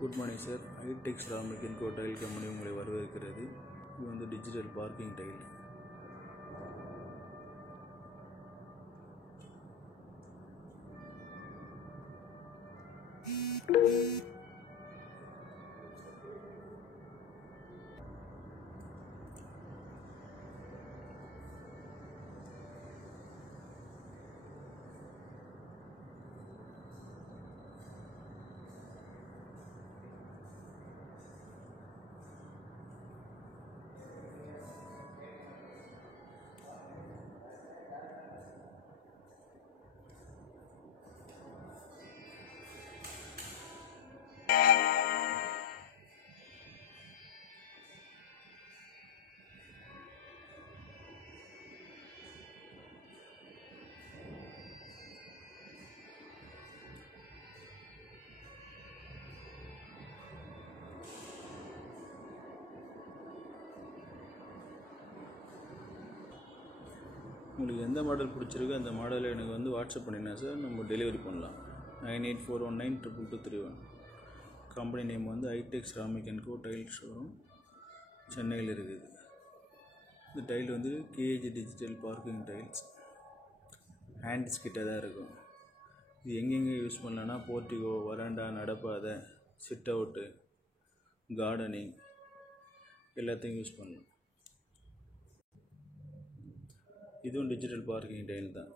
Good morning sir. Itech ceramic and co tile company உங்களை வரவேற்கிறது. இது வந்து டிஜிட்டல் பார்க்கிங் டைல். உங்களுக்கு எந்த மாடல் பிடிச்சிருக்கோ அந்த மாடலை எனக்கு வந்து வாட்ஸ்அப் பண்ணினா சார், நம்ம டெலிவரி பண்ணலாம். 9841922231. கம்பெனி நேம் வந்து ஐடெக் செராமிக் என்கோ டைல் ஷோரூம், சென்னையில் இருக்குது. இந்த டைல் வந்து KAG digital parking tiles. Hands கிட்ட தான் இருக்கும். இது எங்கெங்கே யூஸ் பண்ணலான்னா போர்ட்டிகோ, வராண்டா, நடப்பாதை, சிட் அவுட்டு, கார்டனிங் எல்லாத்தையும் யூஸ் பண்ணலாம். இதுவும் டிஜிட்டல் பார்க்கிங் டைல் தான்.